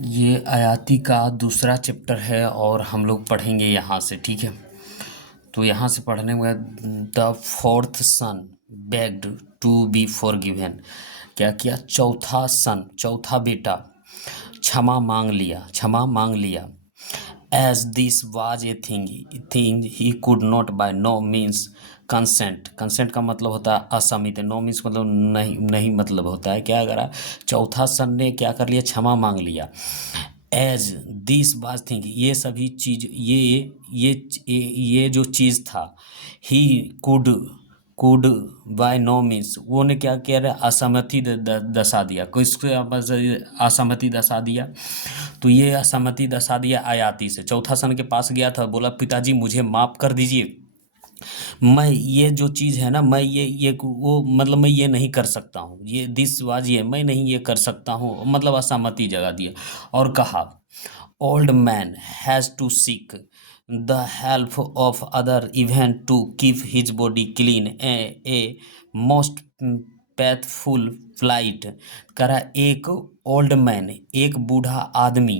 ये आयाती का दूसरा चैप्टर है और हम लोग पढ़ेंगे यहाँ से, ठीक है। तो यहाँ से पढ़ने में the fourth son begged to be forgiven. क्या किया? चौथा सन, चौथा बेटा क्षमा मांग लिया। As this was a thing he could not by no means consent. Consent का मतलब होता है असहमति, नो मीन्स मतलब नहीं, नहीं मतलब होता है क्या करा, चौथा सन ने क्या कर लिया? क्षमा मांग लिया। एज दिस वाज थिंग, ये सभी चीज, ये जो चीज था, he could by no means, वो ने क्या कह रहा है? असहमति दशा दिया। किसको असहमति दशा दिया? तो ये असहमति दशा दिया आयाती से। चौथा सन के पास गया था, बोला पिताजी मुझे माफ कर दीजिए, मैं ये जो चीज़ है ना, मैं ये वो मतलब मैं ये नहीं कर सकता हूँ, ये दिस वाज, ये मैं नहीं ये कर सकता हूँ, मतलब असहमति जगा दिया। और कहा old man has to seek the help of other event to keep his body clean a most painful flight. करा एक ओल्ड मैन, एक बूढ़ा आदमी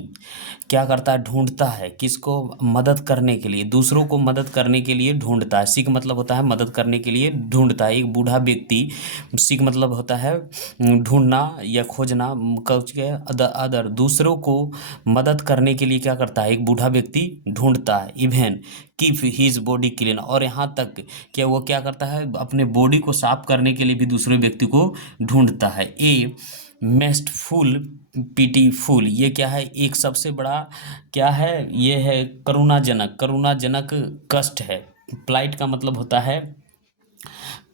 क्या करता है? ढूंढता है किसको? मदद करने के लिए, दूसरों को मदद करने के लिए ढूंढता है। सीख मतलब होता है मदद करने के लिए ढूंढता है। एक बूढ़ा व्यक्ति, सीख मतलब होता है ढूंढना या खोजना, कुछ के अदर दूसरों को मदद करने के लिए क्या करता है? एक बूढ़ा व्यक्ति ढूंढता है। Even keep his body clean, और यहाँ तक कि वो क्या करता है? अपने बॉडी को साफ करने के लिए भी दूसरे व्यक्ति को ढूंढता है। ए मेस्टफुल पीटीफुल, ये क्या है? एक सबसे बड़ा क्या है? ये है करुणाजनक, करुणाजनक कष्ट है। प्लाइट का मतलब होता है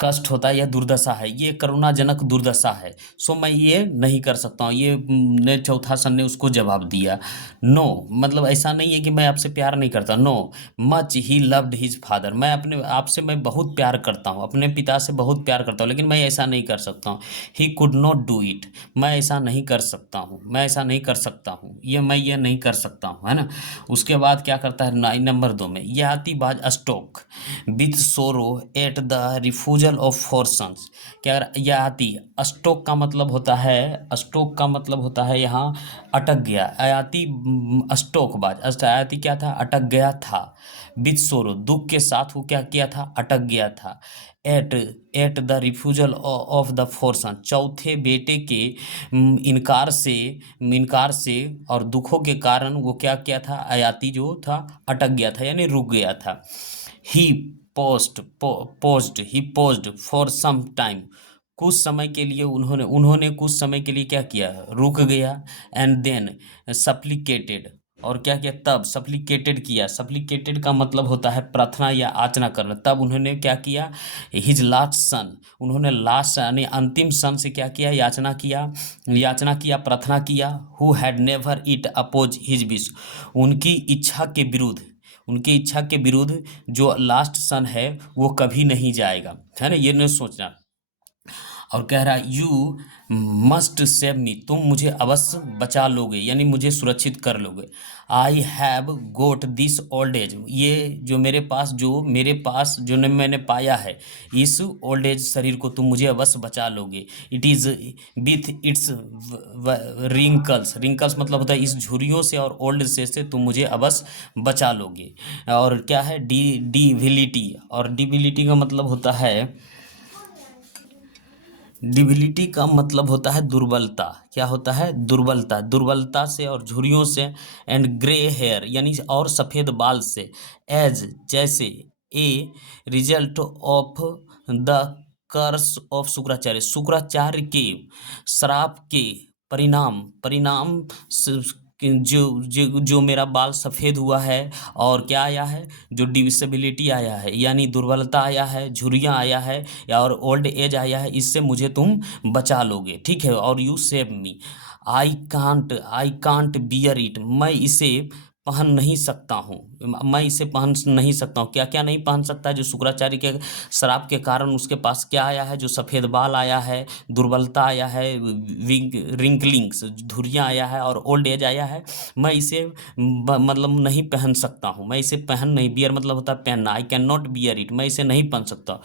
कष्ट होता है या दुर्दशा है, ये करुणाजनक दुर्दशा है, सो मैं ये नहीं कर सकता हूँ। ये ने चौथा सन ने उसको जवाब दिया। नो मतलब ऐसा नहीं है कि मैं आपसे प्यार नहीं करता, no much he loved his father, मैं अपने आप से मैं बहुत प्यार करता हूँ, अपने पिता से बहुत प्यार करता हूँ, लेकिन मैं ऐसा नहीं कर सकता हूँ। ही कुड नॉट डू इट, मैं ऐसा नहीं कर सकता हूँ, मैं ऐसा नहीं कर सकता हूँ, मैं ये नहीं कर सकता हूँ, है ना। उसके बाद क्या करता है? नंबर 2 में यह आती बाज स्टोक विथ सोरो एट द रिफ्यूजल ऑफ फोर्सन्स। क्या यह आती? स्टोक का मतलब होता है, स्टोक का मतलब होता है यहाँ अटक गया। आयाती स्टोक बाज, आयाती क्या था? अटक गया था। विथ सोरो, दुख के साथ वो क्या किया था? अटक गया था। At at the refusal of the fourth son, चौथे बेटे के इनकार से और दुखों के कारण वो क्या किया था? आयाती जो था अटक गया था, यानी रुक गया था। ही पोज्ड फॉर सम टाइम, कुछ समय के लिए उन्होंने कुछ समय के लिए क्या किया? रुक गया। एंड देन सप्लिकेटेड, और क्या किया? तब सप्लिकेटेड किया। सप्लिकेटेड का मतलब होता है प्रार्थना या याचना करना। तब उन्होंने क्या किया? हिज लास्ट सन, उन्होंने लास्ट यानी अंतिम सन से क्या किया? याचना किया, प्रार्थना किया। Who had never it oppose his wish, उनकी इच्छा के विरुद्ध, उनकी इच्छा के विरुद्ध जो लास्ट सन है वो कभी नहीं जाएगा, है ना, ये नहीं सोचना। और कह रहा है यू मस्ट सेव मी, तुम मुझे अवश्य बचा लोगे, यानी मुझे सुरक्षित कर लोगे। I have got this old age, ये जो मेरे पास जो मैंने पाया है, इस ओल्ड एज शरीर को तुम मुझे अवश्य बचा लोगे। It is with its wrinkles, wrinkles मतलब होता है इस झुर्रियों से और ओल्ड से तुम मुझे अवश्य बचा लोगे। और क्या है? डिविलिटी, और डिविलिटी का मतलब होता है, डिबिलिटी का मतलब होता है दुर्बलता। क्या होता है? दुर्बलता, दुर्बलता से और झुर्रियों से। एंड ग्रे हेयर यानी और सफ़ेद बाल से। एज जैसे, a result of the curse of Shukracharya, Shukracharya के श्राप के परिणाम, जो मेरा बाल सफ़ेद हुआ है, और क्या आया है? जो डिसेबिलिटी आया है, यानी दुर्बलता आया है, झुर्रियाँ आया है, या और ओल्ड एज आया है, इससे मुझे तुम बचा लोगे, ठीक है। और you save me, I can't bear it, मैं इसे पहन नहीं सकता हूँ, मैं इसे पहन नहीं सकता हूँ। क्या क्या नहीं पहन सकता है? जो शुक्राचार्य के श्राप के कारण उसके पास क्या आया है? जो सफ़ेद बाल आया है, दुर्बलता आया है, रिंकलिंग्स धुरियाँ आया है और ओल्ड एज आया है, मैं इसे मतलब नहीं पहन सकता हूँ, मैं इसे पहन नहीं, बियर मतलब होता है पहनना, I can not bear it, मैं इसे नहीं पहन सकता।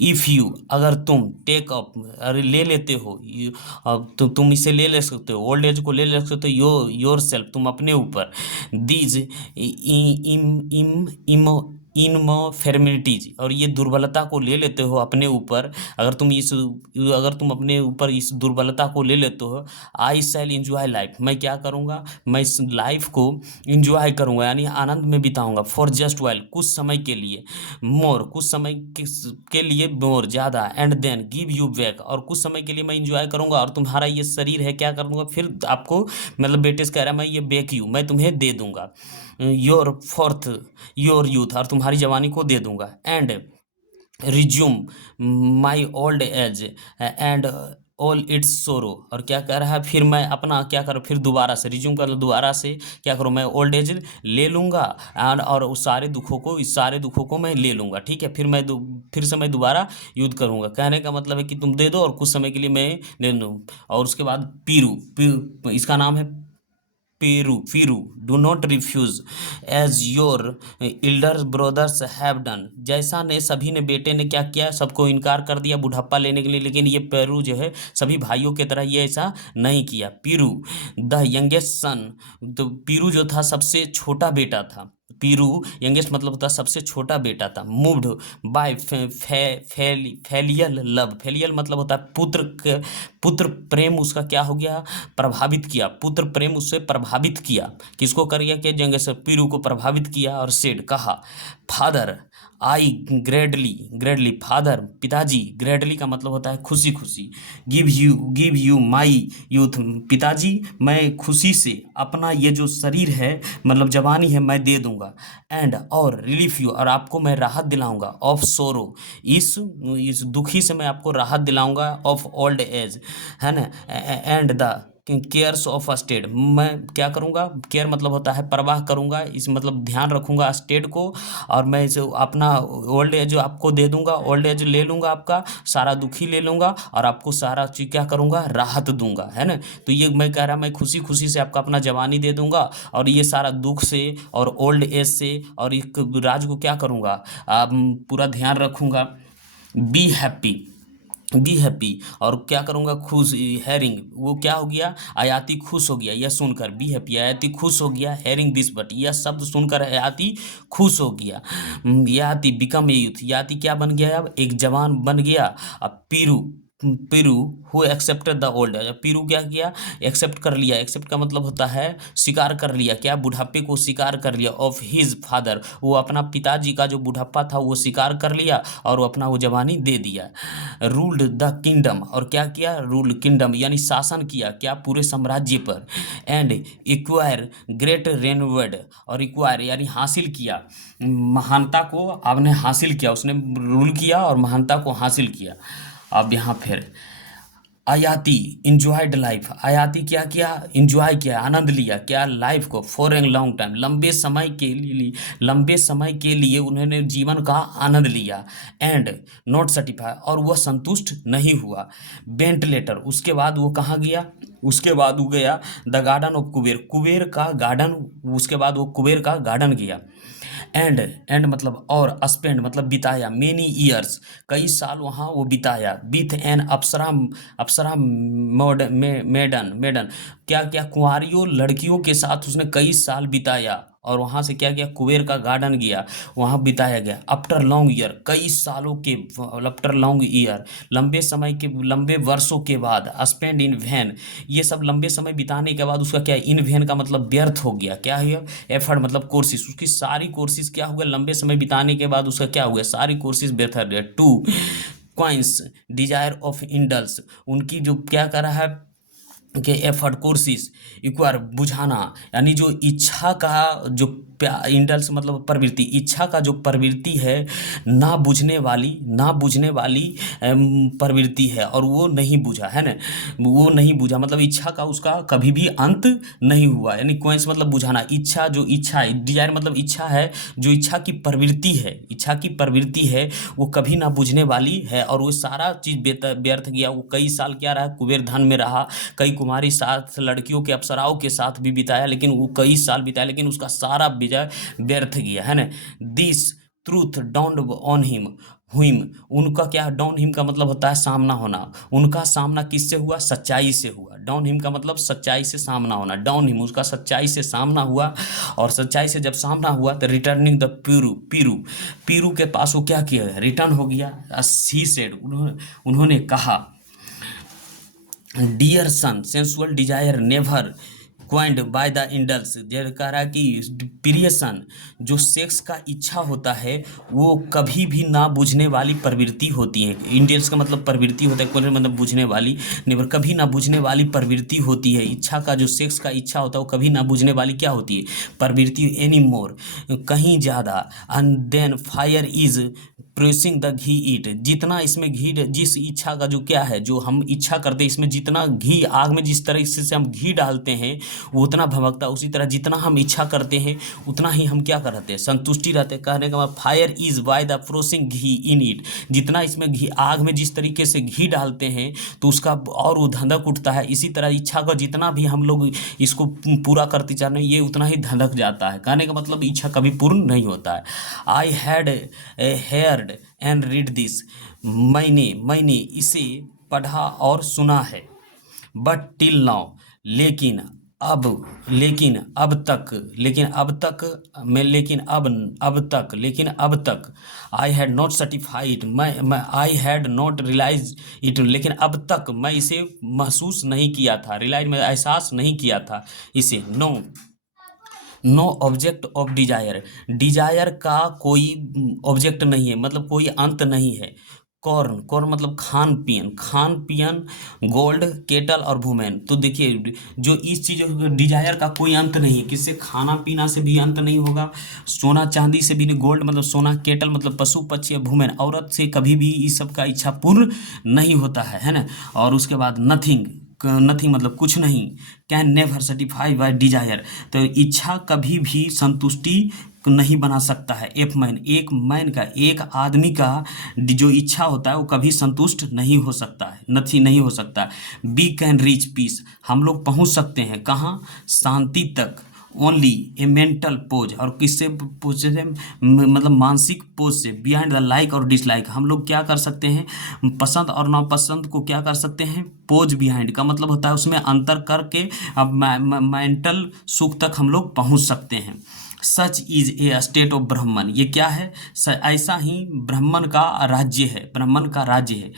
इफ़ यू, अगर तुम टेक अप, अरे ले लेते हो, अब तुम इसे ले सकते हो, ओल्ड एज को ले सकते हो, योर सेल्फ, तुम अपने ऊपर, दीज इम इम इमो इनमोफेर्मिटीज, और ये दुर्बलता को ले लेते हो अपने ऊपर, अगर तुम अपने ऊपर इस दुर्बलता को ले लेते हो, आई शैल इंजॉय लाइफ, मैं क्या करूँगा? मैं इस लाइफ को इंजॉय करूँगा, यानी आनंद में बिताऊंगा, फॉर जस्ट वाइल, कुछ समय के लिए, मोर, कुछ समय के लिए, मोर, ज़्यादा, and then give you back, और कुछ समय के लिए मैं इंजॉय करूँगा और तुम्हारा ये शरीर है क्या करूँगा, फिर आपको, मतलब बेटे से कह रहा है मैं ये बैक यू, मैं तुम्हें दे दूंगा, योर फोर्थ, योर यूथ, और तुम्हारी जवानी को दे दूंगा, and resume my old age and all it's सोरो, और क्या कह रहा है, फिर मैं अपना क्या करूँ, फिर दोबारा से रिज्यूम कर लो, दोबारा से क्या करूँ, मैं ओल्ड एज ले लूँगा, और उस सारे दुखों को, इस सारे दुखों को मैं ले लूँगा, ठीक है, फिर से मैं दोबारा युद्ध करूँगा। कहने का मतलब है कि तुम दे दो और कुछ समय के लिए मैं ले लूँ। और उसके बाद इसका नाम है Piru, do not refuse as your elder brothers have done, जैसा ने सभी ने, बेटे ने क्या किया, सबको इनकार कर दिया बुढ़ापा लेने के लिए, लेकिन ये पेरू जो है सभी भाइयों की तरह ये ऐसा नहीं किया। पीरू द यंगेस्ट सन, तो पीरू जो था सबसे छोटा बेटा था, पीरू यंगेस्ट मतलब होता सबसे छोटा बेटा था। मूव्ड बाय फैलियल लव, फैलियल मतलब होता है पुत्र प्रेम, उसका क्या हो गया, प्रभावित किया, पुत्र प्रेम उससे प्रभावित किया, किसको कर गया, कि जंग से पीरू को प्रभावित किया, और सेड कहा, फादर आई ग्रेडली फादर, पिताजी, ग्रेडली का मतलब होता है खुशी खुशी, गिव यू माई यूथ, पिताजी मैं खुशी से अपना ये जो शरीर है, मतलब जवानी है, मैं दे दूंगा, एंड और रिलीफ यू, और आपको मैं राहत दिलाऊंगा, ऑफ सोरो, इस दुखी से मैं आपको राहत दिलाऊंगा, ऑफ ओल्ड एज, है ना, and the cares of a state, मैं क्या करूँगा, केयर मतलब होता है परवाह करूँगा, इस मतलब ध्यान रखूँगा स्टेट को, और मैं इसे अपना ओल्ड एज आपको दे दूंगा, ओल्ड एज ले लूँगा, आपका सारा दुखी ले लूँगा, और आपको सारा चीज़ क्या करूँगा, राहत दूंगा, है ना। तो ये मैं कह रहा, मैं खुशी खुशी से आपका अपना जवानी दे दूंगा, और ये सारा दुख से और ओल्ड एज से और एक राज को क्या करूँगा, पूरा ध्यान रखूँगा। बी हैप्पी, और क्या करूँगा, खुश, हैरिंग, वो क्या हो गया, आयाती खुश हो गया, यह सुनकर, बी हैप्पी, आयाती खुश हो गया, हैरिंग दिस, बट यह शब्द सुनकर आयाती खुश हो गया। याति बिकम ए यूथ, याति क्या बन गया, अब एक जवान बन गया। अब पीरू, पीरू हु एक्सेप्टेड द ओल्ड, पीरू क्या किया, एक्सेप्ट कर लिया, एक्सेप्ट का मतलब होता है स्वीकार कर लिया, क्या, बुढ़ापे को स्वीकार कर लिया, ऑफ हिज फादर, वो अपना पिताजी का जो बुढ़ापा था वो स्वीकार कर लिया, और वो अपना वो जवानी दे दिया। रूल्ड द किंगडम, और क्या किया, रूल्ड किंगडम यानी शासन किया, क्या, पूरे साम्राज्य पर, एंड इक्वायर ग्रेट रेनवर्ड, और इक्वायर यानी हासिल किया, महानता को आपने हासिल किया, उसने रूल किया और महानता को हासिल किया। अब यहाँ फिर आयाती इंजॉयड लाइफ, आयाती क्या किया, इंजॉय किया, आनंद लिया, क्या, लाइफ को, फॉर ए लॉन्ग टाइम, लंबे समय के लिए उन्होंने जीवन का आनंद लिया, एंड नॉट सेटिस्फाई, और वह संतुष्ट नहीं हुआ। बेंट लेटर, उसके बाद वो कहाँ गया, उसके बाद वो गया द गार्डन ऑफ कुबेर का गार्डन, उसके बाद वो कुबेर का गार्डन गया। एंड मतलब और, स्पेंड मतलब बिताया, मेनी ईयर्स कई साल वहाँ वो बिताया, विथ एन अप्सरा मेडन क्या क्या, कुंवारियों लड़कियों के साथ उसने कई साल बिताया, और वहाँ से क्या किया, कुबेर का गार्डन गया, वहाँ बिताया गया। आफ्टर लॉन्ग ईयर, कई सालों के, आफ्टर लॉन्ग ईयर, लंबे वर्षों के बाद, स्पेंड इन वैन, ये सब लंबे समय बिताने के बाद उसका क्या, इन वैन का मतलब व्यर्थ हो गया, क्या है, एफर्ट मतलब कोशिश, उसकी सारी कोशिश क्या हो गया, लंबे समय बिताने के बाद उसका क्या हो गया, सारी कोशिश व्यर्थ हो गया। To quench desire of indulgence, उनकी जो क्या कर रहा है कि एफर्ट कोर्सिस इक्वार बुझाना, यानी जो इच्छा का जो इंडल्स मतलब प्रवृत्ति, इच्छा का जो प्रवृत्ति है ना बुझने वाली प्रवृत्ति है, और वो नहीं बुझा है ना, वो नहीं बुझा मतलब इच्छा का उसका कभी भी अंत नहीं हुआ, यानी क्वेंस मतलब बुझाना। इच्छा जो इच्छा है, डिजायर मतलब इच्छा है, जो इच्छा की प्रवृत्ति है वो कभी ना बुझने वाली है, और वो सारा चीज व्यर्थ गया। वो कई साल क्या रहा, कुबेर धन में रहा, कई कुमारी साथ लड़कियों के अप्सराओं के साथ भी बिताया, लेकिन वो कई साल बिताया, लेकिन उसका सारा विजय व्यर्थ गया है ना। This truth down on him हुइम, उनका क्या, डाउन हिम का मतलब होता है सामना होना, उनका सामना किससे हुआ, सच्चाई से हुआ। डाउन हिम का मतलब सच्चाई से सामना होना, डाउन हिम उसका सच्चाई से सामना हुआ, और सच्चाई से जब सामना हुआ तो रिटर्निंग द पीरू के पास वो क्या किया, रिटर्न हो गया। ही सेड, उन्होंने कहा, dear son sensual desire never quenched by the indulgence, जो कह रहा है कि प्रिय सन, जो सेक्स का इच्छा होता है वो कभी भी ना बुझने वाली प्रवृत्ति होती है। इंडल्स का मतलब प्रवृत्ति होता है, कोई मतलब बुझने वाली, नेवर कभी ना बुझने वाली प्रवृत्ति होती है। इच्छा का जो सेक्स का इच्छा होता है वो कभी ना बुझने वाली क्या होती है, प्रवृत्ति, एनी मोर, कहीं ज़्यादा। And then fire is pressing the ghee it, जितना इसमें घी, जिस इच्छा का जो क्या है, जो हम इच्छा करते हैं, इसमें जितना घी, आग में जिस तरह से हम घी डालते हैं वो उतना भभकता है, उसी तरह जितना हम इच्छा करते हैं उतना ही हम क्या करते हैं, संतुष्टि रहते हैं। कहने का मतलब fire is by the processing ghee in it, जितना इसमें घी, आग में जिस तरीके से घी डालते हैं तो उसका और वो धंधक उठता है, इसी तरह इच्छा का जितना भी हम लोग इसको पूरा करते जा रहे हैं ये उतना ही धंधक जाता है। कहने का मतलब इच्छा कभी पूर्ण नहीं होता है। I had heard and read this, मैंने इसे पढ़ा और सुना है। बट टिल नाउ, लेकिन अब तक I had not certified, I had not realise it, लेकिन अब तक मैं इसे महसूस नहीं किया था, रियलाइज में एहसास नहीं किया था इसे। नो ऑब्जेक्ट ऑफ डिजायर का कोई ऑब्जेक्ट नहीं है, मतलब कोई अंत नहीं है। कॉर्न मतलब खान पियन, गोल्ड, केटल और वुमेन। तो देखिए जो इस चीज़ डिजायर का कोई अंत नहीं है, किससे, खाना पीना से भी अंत नहीं होगा, सोना चांदी से भी नहीं, गोल्ड मतलब सोना, केटल मतलब पशु पक्षी, वुमेन औरत से कभी भी इस सब का इच्छा पूर्ण नहीं होता है ना। और उसके बाद नथिंग मतलब कुछ नहीं, can never satisfy by desire, तो इच्छा कभी भी संतुष्टि नहीं बना सकता है। एक आदमी का जो इच्छा होता है वो कभी संतुष्ट नहीं हो सकता है, नहीं हो सकता। वी कैन रीच पीस, हम लोग पहुंच सकते हैं कहाँ, शांति तक। ओनली ए मेंटल पोज, और किससे पोज से, मतलब मानसिक पोज से। बिहाइंड द लाइक और डिसलाइक, हम लोग क्या कर सकते हैं, पसंद और नापसंद को क्या कर सकते हैं, पोज बिहाइंड का मतलब होता है उसमें अंतर करके अब मेंटल सुख तक हम लोग पहुंच सकते हैं। Such is a state of ब्राह्मण, ये क्या है, ऐसा ही ब्राह्मण का राज्य है।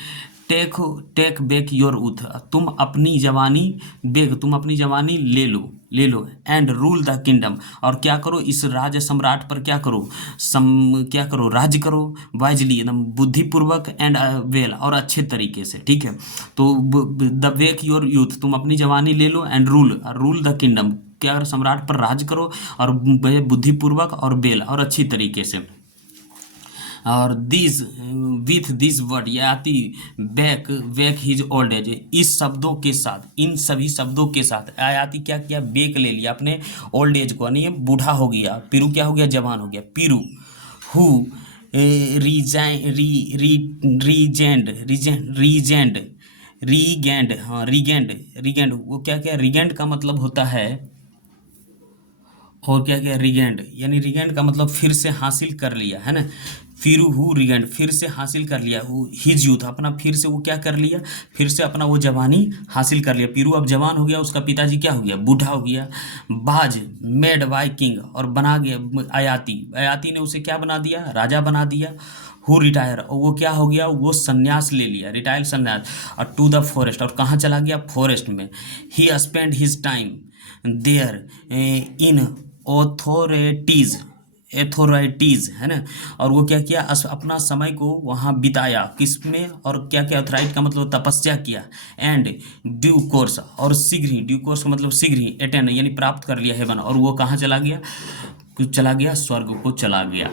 टेक बैक योर यूथ, तुम अपनी जवानी ले लो एंड रूल द किंगडम, और क्या करो, इस राज सम्राट पर क्या करो, राज करो, वाइजली एकदम बुद्धिपूर्वक, एंड वेल और अच्छे तरीके से, ठीक है। तो द वेक योर यूथ, तुम अपनी जवानी ले लो, एंड रूल द किंगडम, क्या सम्राट पर राज करो, और बुद्धिपूर्वक और बेल और अच्छी तरीके से। और दिस विथ दिस वर्ड, ये आती बैक हिज ओल्ड एज, इस शब्दों के साथ, इन सभी शब्दों के साथ आयाती क्या किया, बैक ले लिया अपने ओल्ड एज को, यानी बूढ़ा हो गया, पीरू क्या हो गया, जवान हो गया। पीरू हु रीगेंड, वो क्या रीगेंड का मतलब होता है, और क्या रिगेंड, यानी रिगेंड का मतलब फिर से हासिल कर लिया है ना। फिर हु रिगेंड, फिर से हासिल कर लिया, हिज यूथ, अपना फिर से वो क्या कर लिया, फिर से अपना वो जवानी हासिल कर लिया। पीरू अब जवान हो गया, उसका पिताजी क्या हो गया, बूढ़ा हो गया। बाज मेड बाय किंग, और बना गया आयाती ने उसे क्या बना दिया, राजा बना दिया। हु रिटायर, और वो क्या हो गया, वो संन्यास ले लिया, रिटायर संन्यास। और टू द फॉरेस्ट, और कहाँ चला गया, फॉरेस्ट में। He spend his time there in authorities है ना, और वो क्या किया, अपना समय को वहाँ बिताया, किसमें, और क्या ऑथोराइट का मतलब तपस्या किया। एंड ड्यू कोर्स, और ड्यू कोर्स का मतलब शीघ्र ही अटेंड यानी प्राप्त कर लिया हेवन, और वो कहाँ चला गया, कुछ चला गया, स्वर्ग को चला गया।